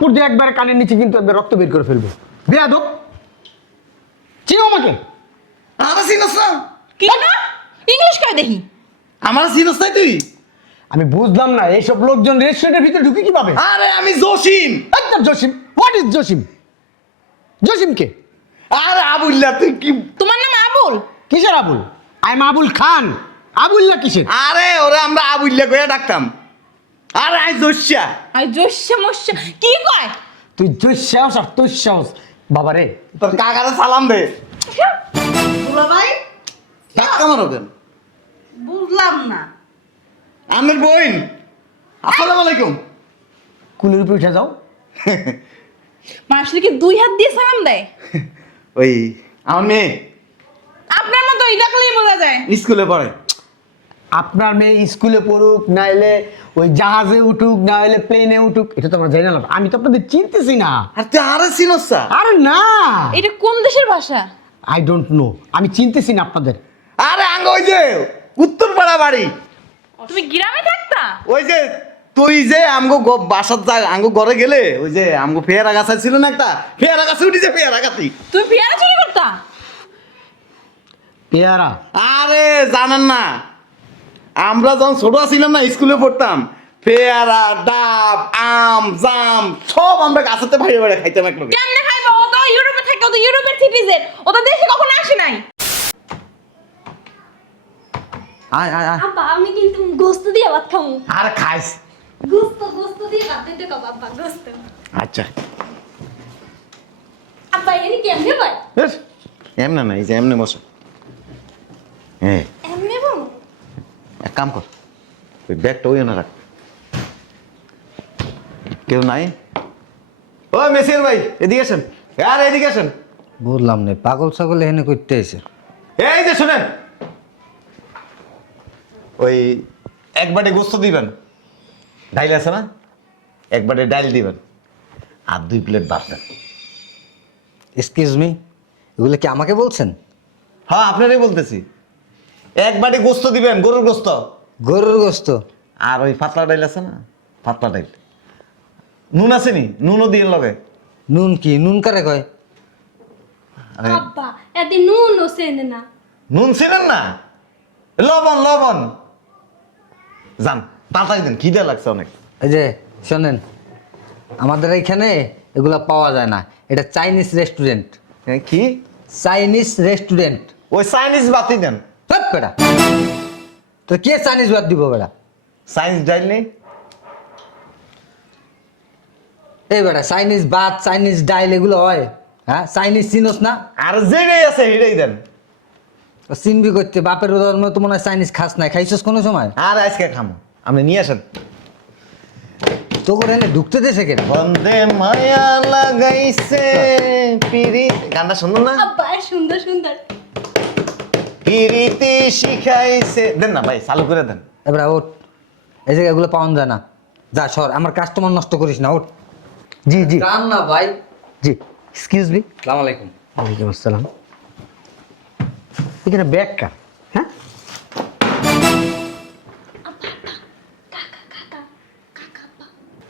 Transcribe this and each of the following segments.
থাপ্পড় দিয়ে একবার কানের নিচে কিন্তু একবার রক্ত বের করে ফেলবো। বেয়াদব, চিনো আমাকে? আমার চিনস না? কি না ইংলিশ কই দেখি? আমার চিনস নাই তুই? আমি বুঝলাম না এইসব লোকজন রেস্টুরেন্টের ভিতরে ঢুকে কিভাবে? আরে আমি জসিম। একদম জসিম। What is Jasim? জসিম কে? আরে আবুল্লাহ তুই কি? তোমার নাম আবুল? কিসের আবুল? I am Abul Khan. আবুল্লাহ কিসের? আরে ওরে আমরা আবুল্লাহ কইয়া ডাকতাম। আরে আই জস্যা। আই জস্যা মস্যা কি কয়? তুই জস্যাস আর তুস্যাস। বাবা রে, তোর কাকারে সালাম দে। দুলা ভাই ধাক্কা মারো কেন? বুঝলাম না। আমার বোন। আসসালামু আলাইকুম। কুলের উপরে উঠে যাও। মানুষের কি দুই হাত দিয়ে সালাম দেয়? ওই আমার মেয়ে আপনার মতো এটা খালি বোঝা যায়। স্কুলে পড়ে। আপনার মেয়ে স্কুলে পড়ুক, নাইলে ওই জাহাজে উঠুক, না হলে প্লেনে উঠুক, এটা তো আমরা জানি না। আমি তো আপনাদের চিনতেছি না। আর তুই আরে চিনস না? আরে না, এটা কোন দেশের ভাষা? আই ডোন্ট নো, আমি চিনতেছি না আপনাদের। আরে আঙ্গ ওই যে উত্তরপাড়া বাড়ি। তুমি গ্রামে থাকতা? ওই যে তুই যে আমগো বাসার যা আমগো ঘরে গেলে ওই যে আমগো পেয়ারা গাছ ছিল না একটা, পেয়ারা গাছে উঠি যে পেয়ারা গাছি। তুমি পেয়ারা চুরি করতা? পেয়ারা? আরে জানেন না, আমরা যখন ছোট ছিলাম না স্কুলে পড়তাম, পেয়ারা, ডাব, আম, জাম সব আমরা গাছেতে ভাইয়ে ভাইয়ে খাইতাম এক লগে। কেমনে খাইবা? ও তো ইউরোপে থাকে, ও তো ইউরোপের সিটিজেন, ও তো দেশে কখনো আসে নাই। আয় আয় আয়। আব্বা আমি কিন্তু গোস্ত দিয়ে ভাত খাবো। আর খাইস? গোস্ত দিয়ে ভাত দিতে কব আব্বা গোস্ত। আচ্ছা আব্বা এনি কেমনে ভাই? এমনে না, এই যে এমনে বসে। হ্যাঁ এমনে বাবু? এক কাম কর, ওই ব্যাগটা ওই না রাখ। কেউ নাই? ও মেসির ভাই এদিকে আসেন। আর এদিকে আসেন। বুঝলাম না, পাগল ছাগল এখানে করতে এসে। এই যে শুনেন, ওই এক বাটে গোস্ত দিবেন, ডাইল আছে না, এক বাটে ডাইল দিবেন, আর 2 প্লেট ভাত দেন। এক্সকিউজ মি, এগুলো কি আমাকে বলছেন? হ্যাঁ আপনারই বলতেছি। এক বাটে গোস্ত দিবেন, গরুর গোস্ত, গরুর গোস্ত। আর ওই পাতলা ডাইল আছে না, পাতলা ডাইল। নুন আছে নি? নুনও দিয়ে লগে। নুন কি? নুন কারে কয়? আরে আব্বা এতে নুন ও সেনে না। নুন ছিলেন না, লবণ লবণ। যান তাড়াতাড়ি দেন, খিদে লাগছে অনেক। এই যে শোনেন, আমাদের এইখানে এগুলো পাওয়া যায় না। এটা চাইনিজ রেস্টুরেন্ট। কি? Chinese restaurant. ওই চাইনিজ বাতি দেন। বেটা, তো কে চাইনিজ বাদ দিব বেটা? চাইনিজ ডাইল নেই? এই বেটা, চাইনিজ ভাত, চাইনিজ ডাইল এগুলো হয়? হ্যাঁ, চাইনিজ চিনোস না? আর যেটাই আছে সেটাই দেন। চিনবি করতে বাপের উদাহরণ তো মনে হয় চাইনিজ খাস নাই, খাইছিস কোনো সময়? আর আজকে খামো, আপনি নিয়ে আসেন। তো করে এনে ঢুকতে দেশে কেন? বন্দে মায়া লাগাইছে পিরিত, গানটা সুন্দর না? আব্বা সুন্দর সুন্দর। পিরিতি শিখাইছে। দেন না ভাই, চালু করে দেন। এবার ওঠ, এই জায়গায় এগুলো পাওয়া যায় না। যা সর, আমার কাস্টমার নষ্ট করিস না, ওঠ। জি জি জান না ভাই। জি, এক্সকিউজ মি। আসসালামু আলাইকুম। ওয়ালাইকুম আসসালাম। এখানে ব্যাগ কার? হ্যাঁ,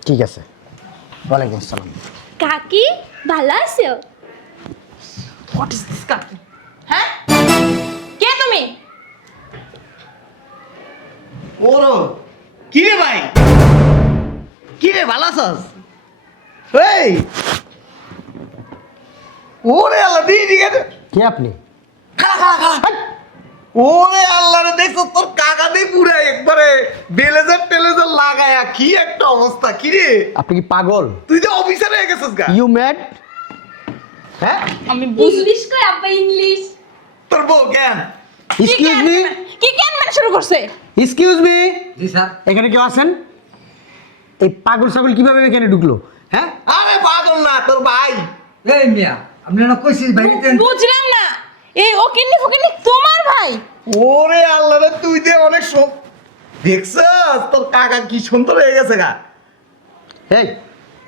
ঠিক আছে। ওয়ালাইকুম আসসালাম। কাকি ভালো আছো? হোয়াট ইজ দিস কাকি? হ্যাঁ, কে তুমি? ওরো কি রে ভাই, কি রে ভালো আছস? এই ওরে আল্লাহ দি দিকে কে আপনি? খালা খালা খালা। ওরে আল্লাহ রে, দেখছো তোর কাকা দিয়ে পুরো একবারে বেলেজার টেলেজার লাগায়া কি একটা অবস্থা। কি রে, আপনি কি পাগল? তুই যে অফিসার হয়ে গেছিস গা। You mad? হ্যাঁ, আমি বুঝ ইংলিশ কই আব্বা ইংলিশ? তোর বউ জ্ঞান। এক্সকিউজ মি, কি কেন মানে শুরু করছে? এক্সকিউজ মি, জি স্যার। এখানে কেউ আছেন? এই পাগল ছাগল কিভাবে এখানে ঢুকলো? হ্যাঁ, আরে পাগল না, তোর ভাই। এই মিয়া, আপনি না কইছিস ভাই দিতেন? বুঝলাম না, এই ও কিন্নি ফকিন্নি তোমার ভাই? ওরে আল্লাহ রে, তুই যে অনেক দেখছস তোর কাকা কি সুন্দর হয়ে গেছে গা। এই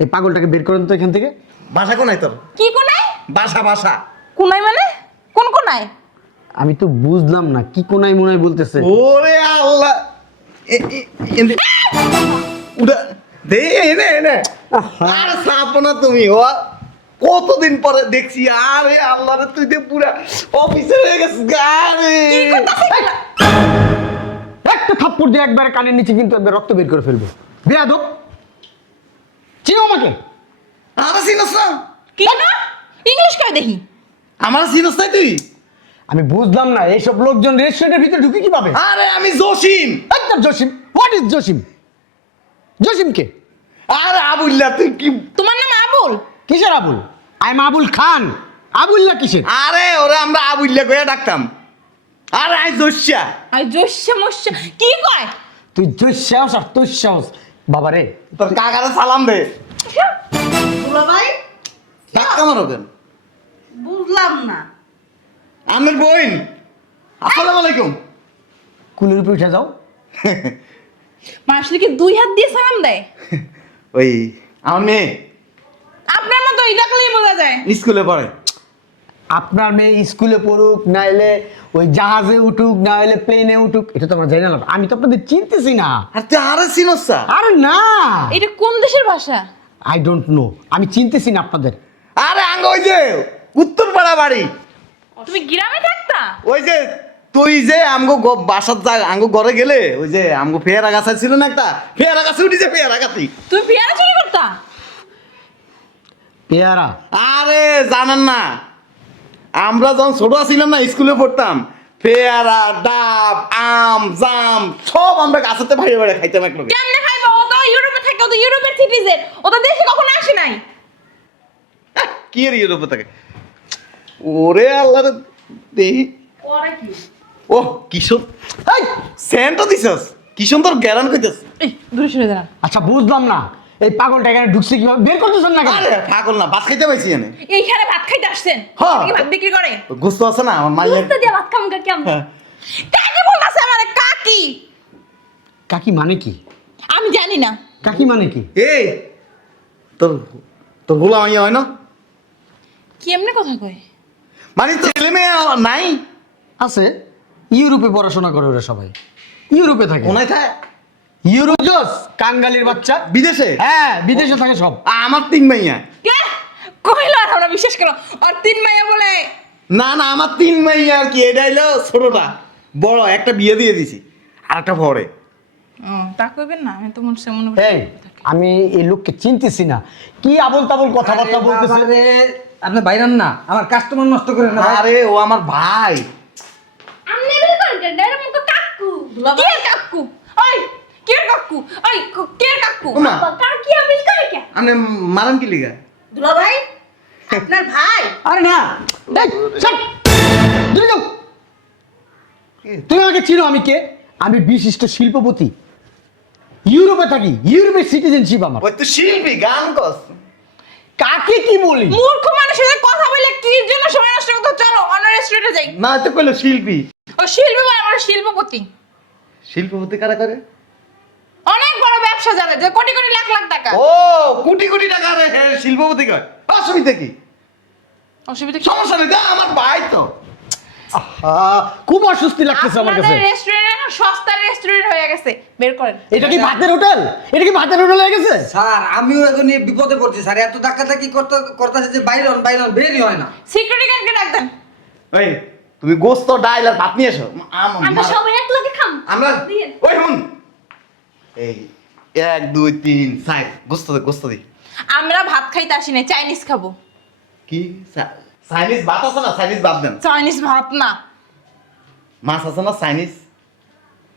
এই পাগলটাকে বের করেন তো এখান থেকে। বাসা কোনায় তোর? কি কোনায়? বাসা বাসা কোনায় মানে কোন কোনায়? আমি তো বুঝলাম না কি কোনায় মোনায় বলতেছে। ওরে আল্লাহ, উড়া দে এনে এনে। আরে চাপো না তুমি ও কতদিন পরে দেখছি। আরে আল্লাহ রে, তুই তো পুরা অফিসে হয়ে গেছিস। আরে একটা থাপ্পড় দিয়ে একবার কানের নিচে কিন্তু একবার রক্ত বের করে ফেলবো। বেয়াদব, চিনো আমাকে? আরে চিনস না? কি না ইংলিশ কয় দেখি। আমার চিনস নাই তুই? আমি বুঝলাম না এইসব লোকজন রেস্টুরেন্টের ভিতরে ঢুকে কিভাবে? আরে আমি জসিম। একদম জসিম। What is Jasim? জসিম কে? আরে আবুল্লাহ, তুই কি? তোমার নাম আবুল? কিসের আবুল? I am Abul Khan. আবুল্লাহ কিসের? আরে ওরে আমরা আবুল্লাহ কইয়া ডাকতাম। আরে আই জস্যা। আই জস্যা মস্যা কি কয়? তুই দুঃসাহস আর দুঃসাহস। বাবা রে, তোর কাকারে সালাম দে। দুলা ভাই ধাক্কা মারো কেন? বুঝলাম না। আমার বোন। আসসালামু আলাইকুম। কুলের উপরে উঠে যাও। মানুষকে কি দুই হাত দিয়ে সালাম দেয়? ওই আমার মেয়ে আপনার মতো এই ডাকলেই বোঝা যায়। স্কুলে পড়ে। আপনার মেয়ে স্কুলে পড়ুক, নাইলে ওই জাহাজে উঠুক, না হলে প্লেনে উঠুক, এটা তো আমরা জানি না। আমি তো আপনাদের চিনতেছি না। আর তুই আরে চিনস না? আরে না, এটা কোন দেশের ভাষা? I don't know. আমি চিনতেছি না আপনাদের। আরে আঙ্গ ওই যে উত্তরপাড়া বাড়ি। তুমি গ্রামে থাকতা? ওই যে তুই যে আমগো বাসার যা আমগো ঘরে গেলে ওই যে আমগো পেয়ারা গাছ ছিল না একটা, পেয়ারা গাছে উঠি যে পেয়ারা গাছি। তুমি পেয়ারা চুরি করতা? পেয়ারা? আরে জানেন না, আমরা যখন ছোট ছিলাম না স্কুলে পড়তাম, পেয়ারা, ডাব, আম, জাম সব আমরা গাছেতে ভাইয়ে ভাইয়ে খাইতাম এক লোকে। কেমনে খাইবা? ও তো ইউরোপে থাকে, ও তো ইউরোপের সিটিজেন, ও তো দেশে কখনো আসে নাই। কি এর ইউরোপে থাকে? ওরে আল্লাহ রে, দেহি ওরা কি? ও কিশোর সেন্টও দিছস, কি সুন্দর গ্যারান কইতেছ। এই দূরে সরে দাঁড়া। আচ্ছা বুঝলাম না, এই পাগলটা এখানে ঢুকছে কিভাবে? বের করতেছেন না কেন? আরে পাগল না, ভাত খাইতে পাইছি এনে। এইখানে ভাত খাইতে আসছেন? হ্যাঁ। এখানে কি ভাত বিক্রি করে? গোস্ত আছে না আমার মাইয়া। বুঝতে দিয়ে ভাত খাম কা কেমন? হ্যাঁ। কাকি বলতাছে আমারে কাকি? কাকি মানে কি? আমি জানি না। কাকি মানে কি? এই তোর তোর গোলা মাইয়া হয় না? কেমনে কথা কয়? মানে তো ছেলে মেয়ে নাই? আছে, ইউরোপে পড়াশোনা করে ওরা সবাই, ইউরোপে থাকে। কোনায় থাকে? ইউরোজস কাঙ্গালির বাচ্চা। বিদেশে? হ্যাঁ, বিদেশে থাকে সব। আমার তিন মাইয়া। কে কইলো? আর আমরা বিশ্বাস করো আর তিন মাইয়া বলে? না না, আমার তিন মাইয়া আর কি, এটা হইলো ছোটটা, বড় একটা বিয়ে দিয়ে দিছি আর একটা পরে। তা কইবেন না, আমি তো মনে এই, আমি এই লোককে চিনতেছি না, কি আবল তাবল কথাবার্তা বলতেছে। আরে আপনি বাইরান না, আমার কাস্টমার নষ্ট করেন না ভাই। আরে ও আমার ভাই। আমনে বের করেন কেন? ডাইরেক্ট মুখ কাকু। দুলা কে ভাই কাকু? ওই কে কাকু? ওই কে কাকু? ওমা, কাকি আমি করে কে? আপনি মারান কি লিগা? দুলা ভাই আপনার ভাই? আরে না, দেখ, ছাড়। দূরে যাও। তুমি আমাকে চিনো আমি কে? আমি বিশিষ্ট শিল্পপতি, ইউরোপে থাকি, ইউরোপের সিটিজেনশিপ আমার। ওই তো শিল্পী, গান কস। কাকে কি বলি? মূর্খ মানুষের সাথে কথা বলে কি জন্য সময় নষ্ট করতে? চলো অন্য রেস্টুরেন্টে যাই। না তো কইলো শিল্পী। ও শিল্পী বলে আমার শিল্পপতি। শিল্পপতি কারা করে? অনেক বড় ব্যবসা জানে, যে কোটি কোটি লাখ লাখ টাকা। ও কোটি কোটি টাকা রে শিল্পপতি কয়। অসুবিধা কি? অসুবিধা কি? সমস্যা নেই, আমার ভাই তো। খুব অস্বস্তি লাগতেছে আমার কাছে। আপনাদের রেস্টুরেন্ট এখন সস্তা রেস্টুরেন্ট হয়ে গেছে, বের করেন। এটা কি ভাতের হোটেল? এটা কি ভাতের হোটেল হয়ে গেছে? স্যার আমিও এখন এই বিপদে পড়ছি স্যার, এত ধাক্কাধাক্কি করতেছে যে বাইরন বাইরন বেরই হয় না। সিকিউরিটি গার্ডকে ডাক দেন। এই তুমি গোস্ত ডাইল আর ভাত নিয়ে এসো। আমরা সবাই এক লগে খাম। আমরা দিয়েন। ওই হুন এই 1 2 3 4 গোস্ত দে, গোস্ত দি। আমরা ভাত খাইতে আসি না, চাইনিজ খাবো। কি চাইনিজ ভাত আছে না? চাইনিজ ভাত দেন। চাইনিজ ভাত না। মাছ আছে না চাইনিজ?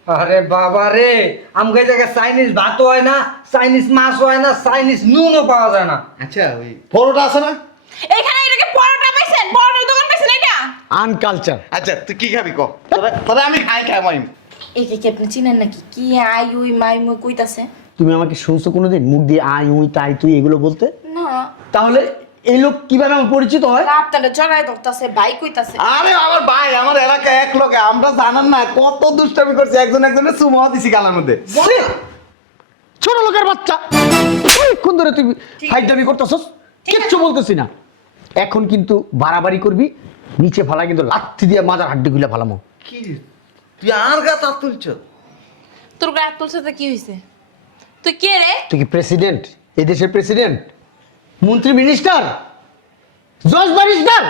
আরে বাবা রে, আমগো এই জায়গায় চাইনিজ ভাতও হয় না, চাইনিজ মাছও হয় না, চাইনিজ নুনও পাওয়া যায় না। আচ্ছা ওই পরোটা আছে না? এখানে এটাকে পরোটা পাইছেন? পরোটার দোকান পাইছেন এটা? আনকালচার। আচ্ছা তুই কি খাবি ক? তোরে আমি খাই মাইম। একে কি আপনি চিনেন নাকি? কি আই উই মাই মুই কইতাছে? তুমি আমাকে শুনছো কোনোদিন মুখ দিয়ে আই উই তাই তুই এগুলো বলতে? না, তাহলে এই লোক কিভাবে আমার পরিচিত হয়? আপনারা জড়াই ধরতাছে, ভাই কইতাছে। আরে আমার ভাই, আমার এলাকায় এক লোকে, আমরা জানান না কত দুষ্টামি করছে, একজনের চুমা দিছি গালার মধ্যে। ছোট লোকের বাচ্চা, কোন ধরে তুই ফাইজদামি করতেছস? কিচ্ছু বলতেছি না। এখন কিন্তু বাড়াবাড়ি করবি, নিচে ফালা কিন্তু লাথি দিয়ে মাজার হাড্ডি গুলা ফালামো। কি তুই আর গা তুলছ? তোর গায়ে তুলছে তো কি হইছে? তুই কে রে? তুই কি প্রেসিডেন্ট? এই দেশের প্রেসিডেন্ট, মন্ত্রী, মিনিস্টার, জজ, ব্যারিস্টার,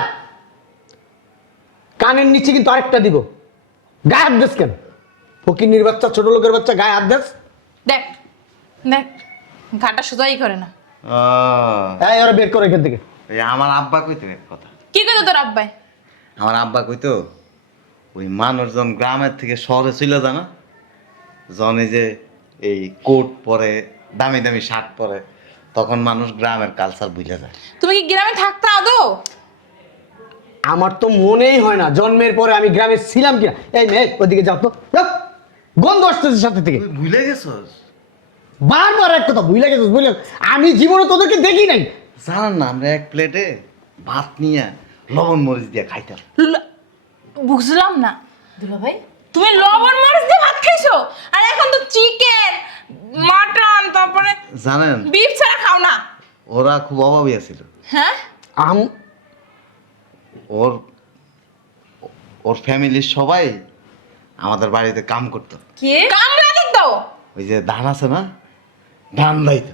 কানের নিচে কিন্তু আরেকটা দিব। গায়ে হাত দেস কেন? ফকিন্নির বাচ্চা, ছোট লোকের বাচ্চা, গায়ে হাত দেস। দেখ দেখ ঘাটা সোজাই করে না। এই ওরা বের করে এখান থেকে। এই আমার আব্বা কইতো এক কথা। কি কইতো তোর আব্বাই? আমার আব্বা কইতো ওই মানুষজন গ্রামের থেকে শহরে চলে যায় না, জনে যে এই কোট পরে, দামি দামি শার্ট পরে, তখন মানুষ গ্রামের কালচার বুঝে যায়। তুমি কি গ্রামে থাকতে আদৌ? আমার তো মনেই হয় না জন্মের পরে আমি গ্রামে ছিলাম কিনা। এই মেয়ে ওদিকে যাও তো, যাও। গন্ধ আসতেছে সাথে থেকে। তুই ভুলে গেছস? বারবার এক কথা ভুলে গেছিস, বুঝলে? আমি জীবনে তোদেরকে দেখি নাই। জানান না, আমরা এক প্লেটে ভাত নিয়ে লবণ মরিচ দিয়ে খাইতাম। বুঝলাম না, দুলা ভাই তুমি লবণ মরিচ দিয়ে ভাত খাইছো? আর এখন তো চিকেন, মাটন, তারপরে জানেন বিফ ছাড়া খাও না। ওরা খুব অভাবী আছিল। হ্যাঁ ওর ওর ফ্যামিলির সবাই আমাদের বাড়িতে কাম করতো। কি কামলা দিত? ওই যে ধান আছে না, ধান লাইতো,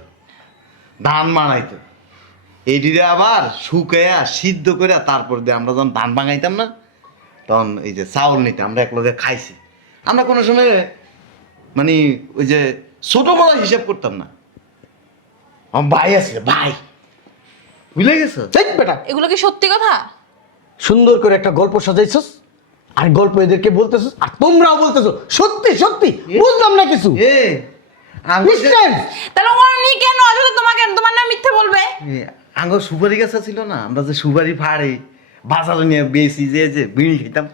ধান মাড়াইতো, এইদিকে আবার শুকাইয়া সিদ্ধ করে তারপর দিয়ে আমরা যখন ধান ভাঙাইতাম না, তখন এই যে চাউল নিতাম, আমরা এক লগে খাইছি। আমরা কোনো সময় মানে ওই যে ছোট বড় হিসাব করতাম না। আমার ভাই আছে, ভাই, বুঝলে গেছো? ঠিক বেটা, এগুলো কি সত্যি কথা? সুন্দর করে একটা গল্প সাজাইছস, আর গল্প এদেরকে বলতেছস, আর তোমরাও বলতেছো সত্যি সত্যি। বুঝলাম না কিছু। এ আঙ্গুর Christians! তাহলে উনি কেন অযথা তোমাকে তোমার নাম মিথ্যে বলবে? আঙ্গুর সুপারি গাছ ছিল না, আমরা যে সুপারি ফাড়ে বাজারে নিয়ে বেশি যে বিড়ি খেতাম,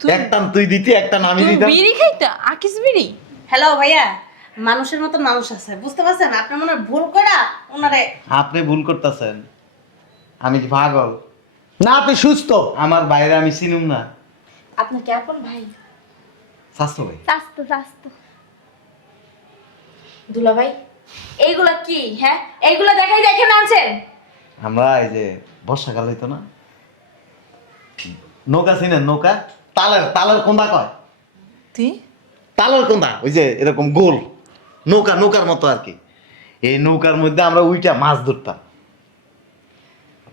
তুই- একটা তুই দিতি, একটা আমি তুমি দিতাম। বিড়ি খাইতা? আকিস বিড়ি? হ্যালো ভাইয়া, মানুষের মতো মানুষ আছে, বুঝতে পারছেন? আপনি মনে হয় ভুল করে ওনারে আপনি ভুল করতেছেন। আমি কি পাগল? না, তুই সুস্থ। আমার বাইরে আমি চিনুম না। আপনার কেমন ভাই? স্বাস্থ্য ভাই। স্বাস্থ্য স্বাস্থ্য। দুলা ভাই এইগুলা কি? হ্যাঁ এইগুলা দেখাই দেখে না আছেন? আমরা এই যে বর্ষাকাল হইতো না, নৌকা চিনেন? নৌকা তালের তালের কোন্দা কয়, তুই তালের কোন্দা, ওই যে এরকম গোল নৌকা, নৌকার মতো আর কি। এই নৌকার মধ্যে আমরা উইটা মাছ ধরতাম।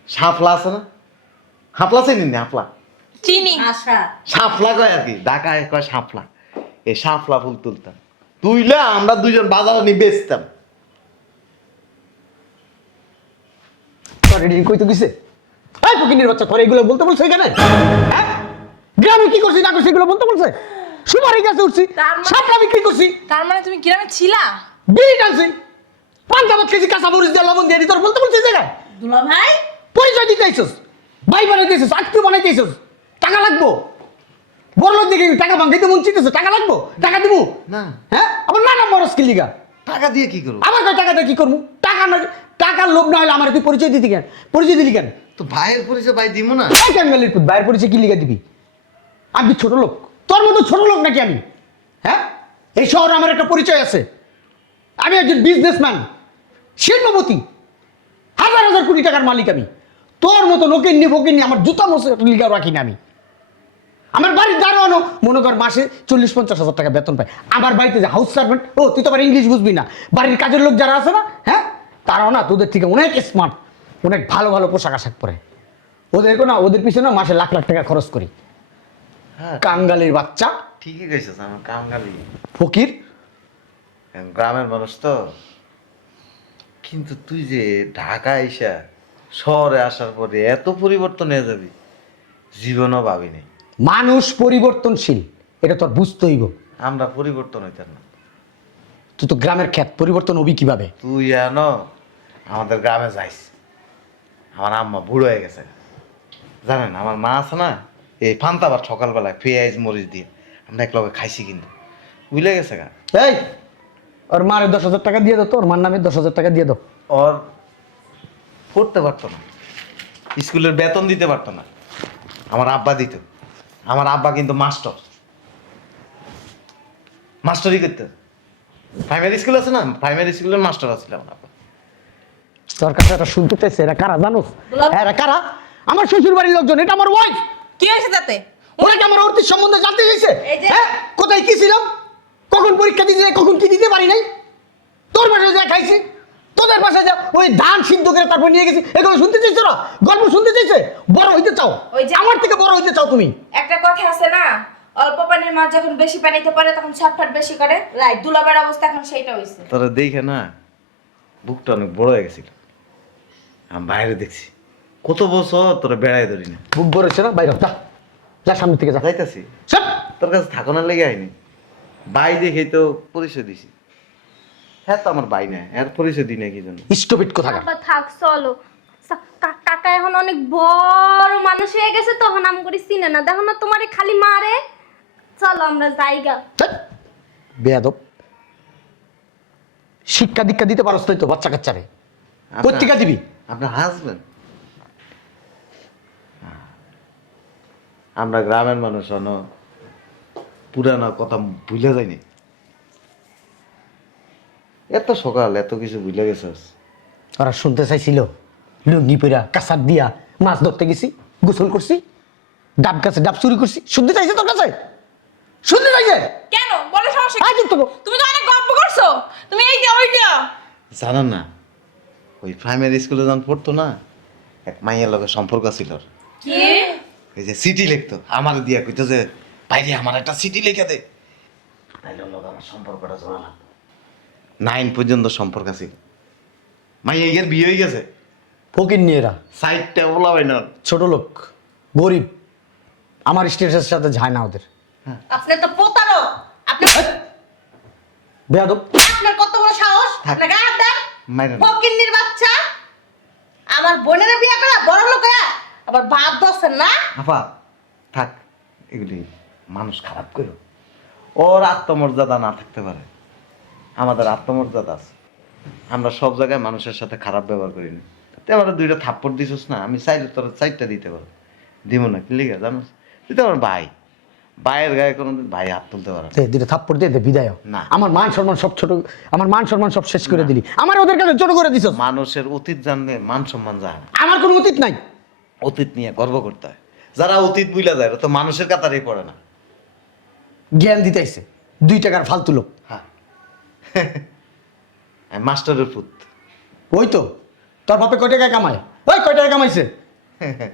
শাপলা আছে না, হাপলা চিনেন না? হাপলা, চিনি। আশা শাপলা কয় আর কি, ঢাকায় কয় শাপলা। এই শাপলা ফুল তুলতাম, তুইলা আমরা দুইজন বাজারে নিয়ে বেচতাম। তোর এদিন কইতে দিছে? এই ফকিন্নির বাচ্চা, তোর এগুলো বলতে বলছে এখানে? হ্যাঁ? গ্রামে কি করছিস না করছিস এগুলো বলতে বলছে? সুপারি গাছে উঠছি, তার মানে- সাপলা বিক্রি করছি, তার মানে তুমি গ্রামে ছিলা? বিড়ি টানছি, পাঞ্জাবাদ খেয়েছি, কাঁচা মরিচ দিয়ে লবণ দিয়ে তোর বলতে বলছিস জায়গায়? দুলা ভাই পরিচয় দিতে আইসস, ভাই বানাইতে আইসস, আত্মীয় বানাইতে আইসস। টাকা লাগবো, বড় লোক দেখে টাকা ভাঙাইতে মন চিতেছে, টাকা লাগবো, টাকা দিব না, হ্যাঁ? আমার নানা বরস কি লিগা? টাকা দিয়ে কি করবো? আমার কয় টাকা দিয়ে কি করবো? টাকা না, টাকার লোভ না হলে আমার তুই পরিচয় দিতি কেন? পরিচয় দিলি কেন? তো ভাইয়ের পরিচয় ভাই দিব না? এই ক্যাঙ্গালির পুত, বাইরের পরিচয় কি লিগা দিবি? আমি ছোট লোক, তোর মতো ছোট লোক নাকি আমি? হ্যাঁ, এই শহরে আমার একটা পরিচয় আছে। আমি একজন বিজনেসম্যান, শিল্পপতি, হাজার হাজার কোটি টাকার মালিক আমি। তোর মতো লোকের নিয়ে ফকির নিয়ে আমার জুতা মশে লিগা রাখি না আমি। আমার বাড়ির দাঁড়ানো মনে কর মাসে 40-50 হাজার টাকা বেতন পায়। আমার বাড়িতে যে হাউস সার্ভেন্ট, ও তুই তো আবার ইংলিশ বুঝবি না, বাড়ির কাজের লোক যারা আছে না, হ্যাঁ, তারাও না তোদের থেকে অনেক স্মার্ট, অনেক ভালো ভালো পোশাক আশাক পরে। ওদেরকে না, ওদের পিছনে মাসে লাখ লাখ টাকা খরচ করি। হ্যাঁ, কাঙ্গালির বাচ্চা, ঠিকই কইছিস, আমার কাঙ্গালি। ফকির। গ্রামের মানুষ তো। কিন্তু তুই যে ঢাকা আইসা শহরে আসার পরে এত পরিবর্তন হয়ে যাবি, জীবনও ভাবিনি। মানুষ পরিবর্তনশীল, এটা তোর বুঝতে হইব। আমরা পরিবর্তন হইতাম না। তুই তো গ্রামের খ্যাত, পরিবর্তন হবি কিভাবে? তুই জানো আমাদের গ্রামে যাইস, আমার আম্মা বুড়ো হয়ে গেছে। জানেন আমার মা আছে না, এই পান্তাবার সকালবেলায় পেঁয়াজ মরিচ দিয়ে আমরা এক লগে খাইছি, কিন্তু বুঝলে গেছে গা। এই, ওর মারে 10,000 টাকা দিয়ে দাও তো, ওর মার নামে 10,000 টাকা দিয়ে দাও। ওর পড়তে পারতো না, স্কুলের বেতন দিতে পারতো না, আমার আব্বা দিত। আমার আব্বা কিন্তু মাস্টার, মাস্টারই করতে। প্রাইমারি স্কুল আছে না, প্রাইমারি স্কুলের মাস্টার আছিল আমার আব্বা। তোর কাছে এটা শুনতে চাইছে, এরা কারা জানোস? এরা কারা? আমার শ্বশুর বাড়ির লোকজন, এটা আমার ওয়াইফ। কি হয়েছে তাতে? ওরা কি আমার অর্থের সম্বন্ধে জানতে চাইছে? এই যে- হ্যাঁ, কোথায় কি ছিলাম, কখন পরীক্ষা দিতে যাই, কখন কি দিতে পারি নাই, তোর বাসায় যা খাইছি, তোদের বাসায় যা ওই ধান সিদ্ধ করে তারপর নিয়ে গেছি, এগুলো শুনতে চাইছো না? গল্প শুনতে চাইছে? বড় হইতে চাও? ওই যে- আমার থেকে বড় হইতে চাও তুমি? একটা কথা আছে না, অল্প পানির মাছ যখন বেশি পানিতে পড়ে তখন ছটফট বেশি করে। রাইট, দুলাবের অবস্থা এখন সেইটা হইছে। তোরা দেখে না বুকটা অনেক বড় হয়ে গেছিল। আমি বাইরে দেখছি কত বছর তোরা বেড়াই ধরি না। বুক বড় হচ্ছে না? বাইরে হ, যা যা, সামনে থেকে যা। যাইতাছি সব তোর কাছে থাকোনার লেগে আইনি, ভাই দেখেই তো পরিচয় দিছি। হ্যাঁ তো আমার ভাই না, এর পরিচয় দিই না কি জন্য? স্টপিট কোথাকার। আব্বা থাক চলো। কাকা এখন অনেক বড় মানুষ হয়ে গেছে, তখন আম করে চিনে না, দেখো না তোমারে খালি মারে। চলো আমরা যাইগা। বেয়াদব, শিক্ষা দীক্ষা দিতে পারছ তো বাচ্চা কাচ্চারে? পত্রিকা দিবি? আপনার হাসবেন্ড, আমরা গ্রামের মানুষ হন, পুরানো কথা ভুলে যায়নি। এত সকাল এত কিছু ভুলে গেছিস? ওরা শুনতে চাইছিল লুঙ্গি পরা কাঁচার দিয়া মাছ ধরতে গেছি, গোসল করছি, ডাব গাছে ডাব চুরি করছি, শুনতে চাইছে তোর কাছে? শুনতে চাইছে? কেন বলে সমস্যা আয় কি? চুপ থাকো। তুমি তো অনেক গল্প করছো, তুমি এইটা ওইটা। জানান না, ওই প্রাইমারি স্কুলে যখন পড়তো না, এক মাইয়ের লগে সম্পর্ক ছিল ওর। কি? এই যে চিঠি লিখতো আমার দিয়া, কইতো যে বাইরে আমার একটা চিঠি লিখে দে, তাইলে ওর লগে আমার সম্পর্কটা জোড়ালাম। 9 পর্যন্ত সম্পর্ক ছিল। মাইয়ের বিয়ে হয়ে গেছে, ফকির নিয়ে এরা, সাইডটা বলা হয় না। ছোট লোক, গরিব, আমার স্টেটাসের সাথে যায় না ওদের। আপনি তো প্রতারক। আপনি বেয়াদব, আপনার কত বড় সাহস? থাক। না গায়ে হাত দেন? মাইরেন। ফকিন্নির বাচ্চা, আমার বোনের বিয়ে করা বড় লোক হয়ে আবার বাপ দছেন না? আপা থাক, এগুলি মানুষ খারাপ করো। ওর আত্মমর্যাদা না থাকতে পারে, আমাদের আত্মমর্যাদা আছে। আমরা সব জায়গায় মানুষের সাথে খারাপ ব্যবহার করি না। তুই আমার 2টা থাপ্পড় দিছিস না, আমি চাইলে তোর 4টা দিতে পারো। দিব না কি লিখে জানোস? তুই তো আমার ভাই, ভাইয়ের গায়ে কোনোদিন ভাই হাত তুলতে পারে না। দে দুটো থাপ্পড় দিয়ে দে, বিদায় হ। না। আমার মান সম্মান সব ছোট, আমার মান সম্মান সব শেষ করে দিলি, আমার ওদের কাছে ছোট করে দিছ। মানুষের অতীত জানলে মান সম্মান যায় না। আমার কোনো অতীত নাই। অতীত নিয়ে গর্ব করতে হয়। যারা অতীত বুইলা যায় ওরা তো মানুষের কাতারেই পড়ে না। জ্ঞান দিতে আইছে 2 টাকার ফালতু লোক। হ্যাঁ মাস্টারের পুত। ওই তো তোর বাপে কয় টাকা কামায়? ওই কয় টাকা কামাইছে?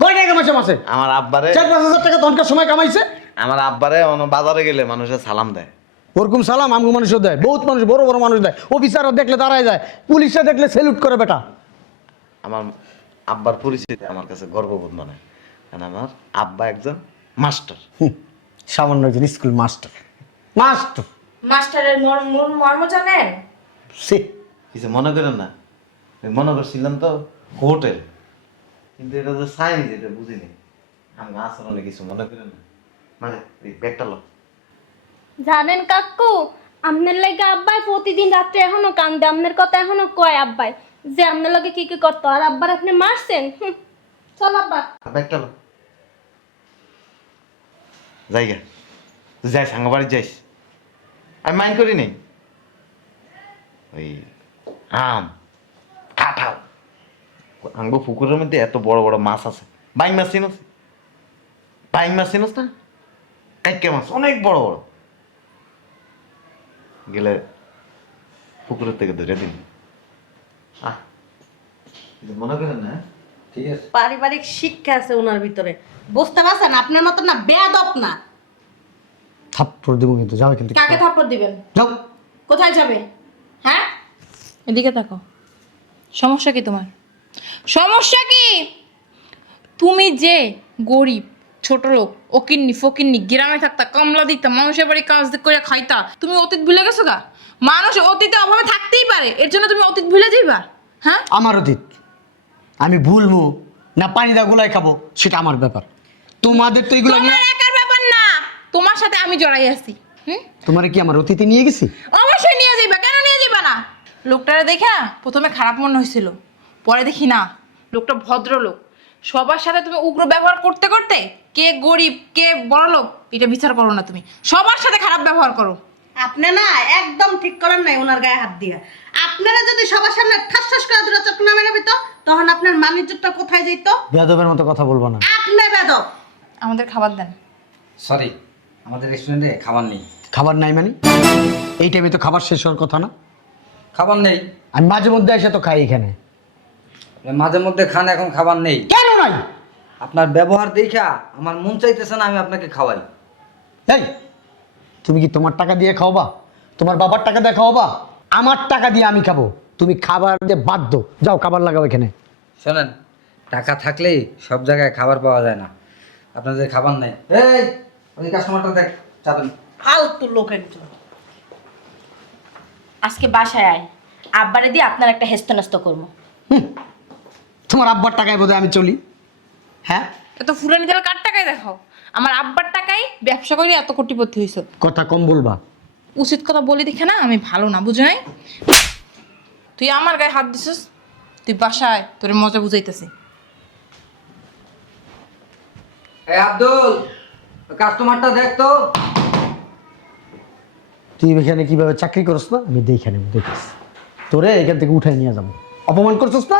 কয় টাকা কামাইছে মাসে? আমার আব্বারে 4-5 হাজার টাকা তখনকার সময় কামাইছে। আমার আব্বারে বাজারে গেলে মানুষের সালাম দেয়। ওরকম সালাম আমগো মানুষও দেয়, বহুত মানুষ, বড় বড় মানুষ দেয়, অফিসারও দেখলে দাঁড়ায় যায়, পুলিশে দেখলে স্যালুট করে বেটা। আমার আব্বার পরিচিতি আমার কাছে গর্ববোধ মনে হয়, কারণ আমার আব্বা একজন মাস্টার। সামান্য একজন স্কুল মাস্টার। মাস্টার মাস্টারের মূল মর্ম জানেন? সে কিছু মনে করেন না, মনে করছিলাম তো হোটেল, কিন্তু এটা যে সাইনিজ এটা বুঝিনি। আমি আসলে কিছু মনে করেন না, মানে এই ব্যাগটা লো। জানেন কাকু, আপনার লাগে আব্বাই প্রতিদিন রাত্রে এখনো কান্দে, আপনার কথা এখনো কয় আব্বাই যে আপনার লাগে কি কি করতো, আর আব্বার আপনি মারছেন। চল আব্বা। ব্যাগটা লো, জায়গা তুই যাইস সাঙ্গ বাড়ি যাইস, আমি মাইন্ড করি নাই। ওই আম কাঁঠাল, আঙ্গ পুকুরের মধ্যে এত বড় বড় মাছ আছে। বাইং মাছ চিনস? বাইং মাছ চিনস না? কাইকে মাছ অনেক বড় বড়, গেলে পুকুরের থেকে ধরে দিন। আহ কিছু মনে করেন না? ঠিক আছে। পারিবারিক শিক্ষা আছে ওনার ভিতরে, বুঝতে পারছেন? আপনার মতো না, বেয়াদব না। থাপ্পড় দেবো কিন্তু, যাও কিন্তু। কাকে থাপ্পড় দিবেন? যাও। কোথায় যাবে? হ্যাঁ, এদিকে তাকো। সমস্যা কি তোমার? সমস্যা কি? তুমি যে গরিব ছোট লোক, ওকিন্নি ফকিন্নি, গ্রামে থাকতা, কামলা দিতা, মানুষের বাড়ি কাজ করে খাইতা, তুমি অতীত ভুলে গেছো গা? মানুষ অতীতে অভাবে থাকতেই পারে, এর জন্য তুমি অতীত ভুলে যাইবা? হ্যাঁ, আমার অতীত আমি ভুলবো না, পানি দা গুলাই খাবো সেটা আমার ব্যাপার। তোমাদের তো এগুলো নিয়ে, তোমার একার ব্যাপার না, তোমার সাথে আমি জড়াই আছি। তোমার কি আমার অতীতে নিয়ে গেছি? অবশ্যই নিয়ে যাইবা, কেন নিয়ে যাইবা না? লোকটারে দেখা প্রথমে খারাপ মনে হয়েছিল, পরে দেখি না লোকটা ভদ্রলোক। সবার সাথে তুমি উগ্র ব্যবহার করতে করতে কে গরিব কে বড় লোক এটা বিচার করো না, তুমি সবার সাথে খারাপ ব্যবহার করো। আপনি না একদম ঠিক করেন নাই ওনার গায়ে হাত দিয়ে। আপনারা যদি সবার সামনে ঠাস ঠাস করে দুটো চক্র নামে নেবে তো তখন আপনার মানিজ্যটা কোথায় যেত? বেয়াদবের মতো কথা বলবো না। আপনি বেদব। আমাদের খাবার দেন। সরি, আমাদের রেস্টুরেন্টে খাবার নেই। খাবার নাই মানে? এই টাইমে তো খাবার শেষ হওয়ার কথা না? খাবার নেই। আমি মাঝে মধ্যে এসে তো খাই এখানে। মাঝে মধ্যে খান, এখন খাবার নেই। কেন নাই? আপনার ব্যবহার দেখা আমার মন চাইতেছে না আমি আপনাকে খাওয়াই। এই তুমি কি তোমার টাকা দিয়ে খাওয়াবা? তোমার বাবার টাকা দিয়ে খাওয়াবা? আমার টাকা দিয়ে আমি খাবো। তুমি খাবার দিয়ে বাধ্য। যাও খাবার লাগাও এখানে। শোনেন, টাকা থাকলেই সব জায়গায় খাবার পাওয়া যায় না। আপনাদের খাবার নাই। এই ওই কাস্টমারটা দেখ, যাবেন। ফালতু লোক একজন। আজকে বাসায় আয়, আব্বারে দিয়ে আপনার একটা হেস্তনেস্ত করবো। তোমার আব্বার টাকায় বোধহয় আমি চলি। হ্যাঁ, এত ফুরানি তাহলে কার টাকায় দেখাও? আমার আব্বার টাকায় ব্যবসা করে এত কোটিপতি হইছো। কথা কম বলবা। উচিত কথা বলি দেখে না আমি ভালো না, বুঝো নাই? তুই আমার গায়ে হাত দিছিস, তুই বাসায় তোর মজা বুঝাইতেছি। এই আব্দুল, কাস্টমারটা দেখ তো। তুই এখানে কিভাবে চাকরি করছ না আমি দেখে নেব, দেখিস। তোরে এখান থেকে উঠাই নিয়ে যাবো। অপমান করছিস না?